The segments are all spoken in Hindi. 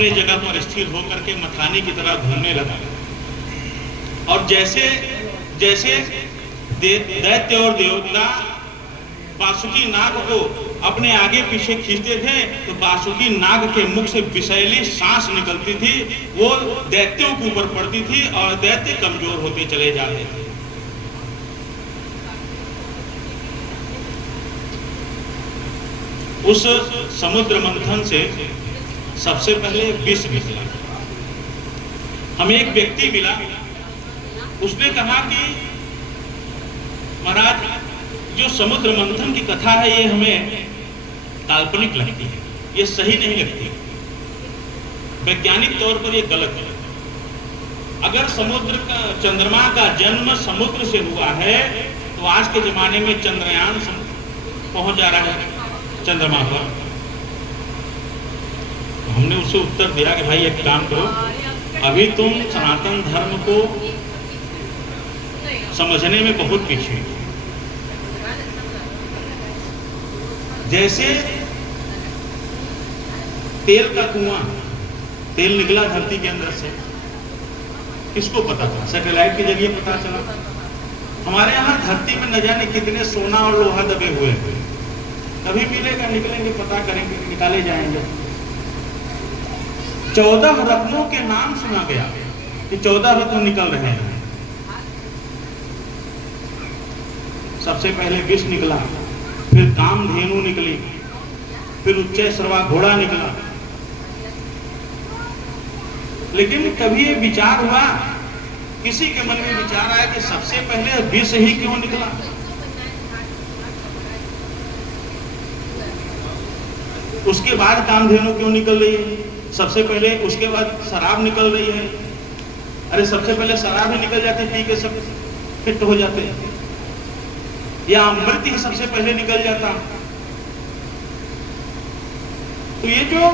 अपने जगह पर स्थिर होकर के मथानी की तरह घूमने लगा। और जैसे जैसे दैत्य और देवता बासुकी नाग को अपने आगे पीछे खींचते थे तो बासुकी नाग के मुख से विषैली सांस निकलती थी, वो दैत्यों के ऊपर पड़ती थी और दैत्य कमजोर होते चले जाते थे। उस समुद्र मंथन से सबसे पहले विष निकला। हमें एक व्यक्ति मिला, उसने कहा कि महाराज जो समुद्र मंथन की कथा है ये हमें काल्पनिक लगती है, ये सही नहीं लगती, वैज्ञानिक तौर पर ये गलत है। अगर समुद्र का चंद्रमा का जन्म समुद्र से हुआ है तो आज के जमाने में चंद्रयान पहुंच जा रहा है चंद्रमा पर। तो हमने उससे उत्तर दिया कि भाई एक काम करो, अभी तुम सनातन धर्म को समझने में बहुत पीछे हो। जैसे तेल का कुआं, तेल निकला धरती के अंदर से, किसको पता था? सैटेलाइट के जरिए पता चला। हमारे यहाँ धरती में न जाने कितने सोना और लोहा दबे हुए हैं, कभी मिलेगा, निकलेंगे, पता करेंगे, निकाले जाएंगे। 14 रत्नों के नाम सुना गया कि 14 रत्न निकल रहे हैं। सबसे पहले विष निकला, फिर कामधेनु निकली, फिर उच्चैश्रवा घोड़ा निकला। लेकिन कभी ये विचार हुआ, किसी के मन में विचार आया कि सबसे पहले विष ही क्यों निकला? उसके बाद कामधेनु क्यों निकल रही है? सबसे पहले, उसके बाद शराब निकल रही है। अरे सबसे पहले शराब ही निकल जाती, पी के सब फिट हो जाते हैं, या अमृत ही सबसे पहले निकल जाता। तो ये जो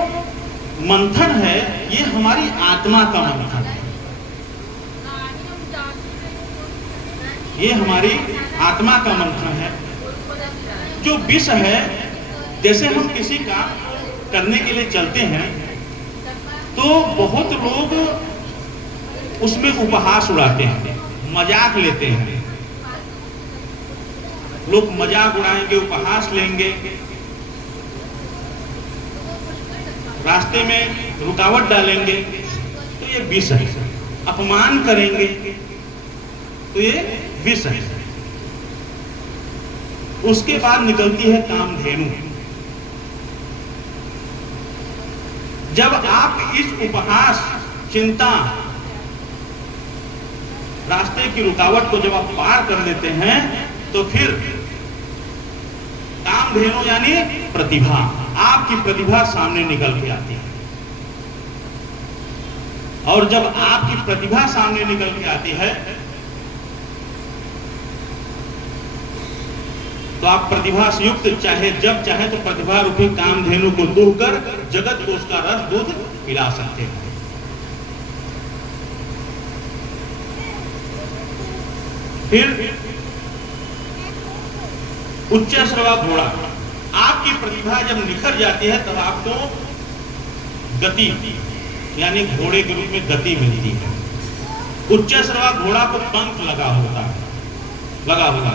मंथन है ये हमारी आत्मा का मंथन है, ये हमारी आत्मा का मंथन है। जो विष है, जैसे हम किसी काम को करने के लिए चलते हैं तो बहुत लोग उसमें उपहास उड़ाते हैं, मजाक लेते हैं। लोग मजाक उड़ाएंगे, उपहास लेंगे, रास्ते में रुकावट डालेंगे तो ये विष है। अपमान करेंगे तो ये विष है। उसके बाद निकलती है कामधेनु। जब आप इस उपहास, चिंता, रास्ते की रुकावट को जब आप पार कर लेते हैं तो फिर कामधेनु यानी प्रतिभा, आपकी प्रतिभा सामने निकल के आती है। और जब आपकी प्रतिभा सामने निकल के आती है तो आप प्रतिभा से युक्त चाहे जब चाहे तो प्रतिभा रूपी कामधेनु को दूहकर जगत को उसका रस दूध पिला सकते हैं। फिर उच्चैश्रवा घोड़ा, आपकी प्रतिभा जब निखर जाती है तब आपको गति यानी घोड़े के रूप में गति मिलती है। उच्चैश्रवा घोड़ा को पंख लगा होता है, लगा हुआ,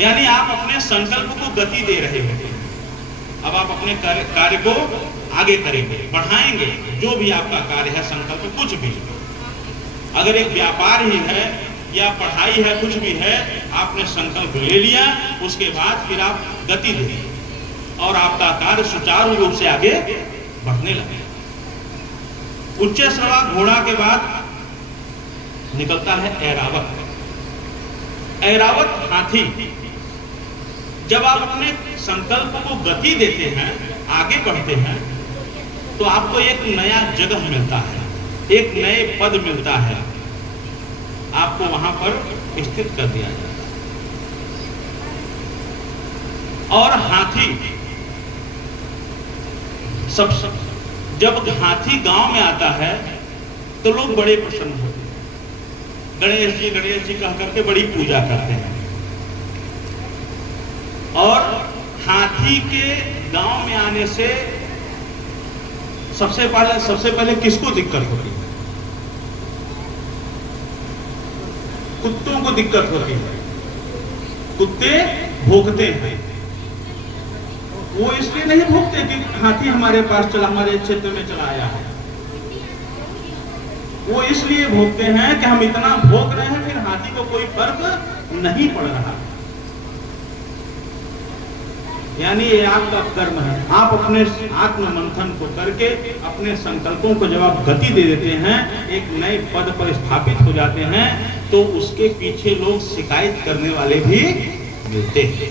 यानी आप अपने संकल्प को गति दे रहे होते हैं। अब आप अपने कार्य को आगे करेंगे, बढ़ाएंगे, जो भी आपका कार्य है, संकल्प कुछ भी, अगर एक व्यापार ही है या पढ़ाई है, कुछ भी है, आपने संकल्प ले लिया, उसके बाद फिर आप गति दें और आपका कार्य सुचारू रूप से आगे बढ़ने लगे। उच्चैश्रवा घोड़ा के बाद निकलता है ऐरावत। ऐरावत हाथी। जब आप अपने संकल्प को गति देते हैं, आगे बढ़ते हैं, तो आपको एक नया जगह मिलता है, एक नए पद मिलता है, आपको वहां पर स्थित कर दिया जाता है। और हाथी सब जब हाथी गांव में आता है तो लोग बड़े प्रसन्न होते हैं, गणेश जी कह करके बड़ी पूजा करते हैं। और हाथी के गांव में आने से सबसे पहले किसको दिक्कत होती है? कुत्तों को दिक्कत होती है। कुत्ते भौंकते हैं, वो इसलिए नहीं भौंकते कि हाथी हमारे पास चला, हमारे क्षेत्र में चला आया है। वो इसलिए भौंकते हैं कि हम इतना भौंक रहे हैं, फिर हाथी को कोई फर्क नहीं पड़ रहा। यानी ये आपका कर्म है। आप अपने आत्म मंथन को करके अपने संकल्पों को जब आप गति दे देते हैं, एक नए पद पर स्थापित हो जाते हैं, तो उसके पीछे लोग शिकायत करने वाले भी मिलते हैं।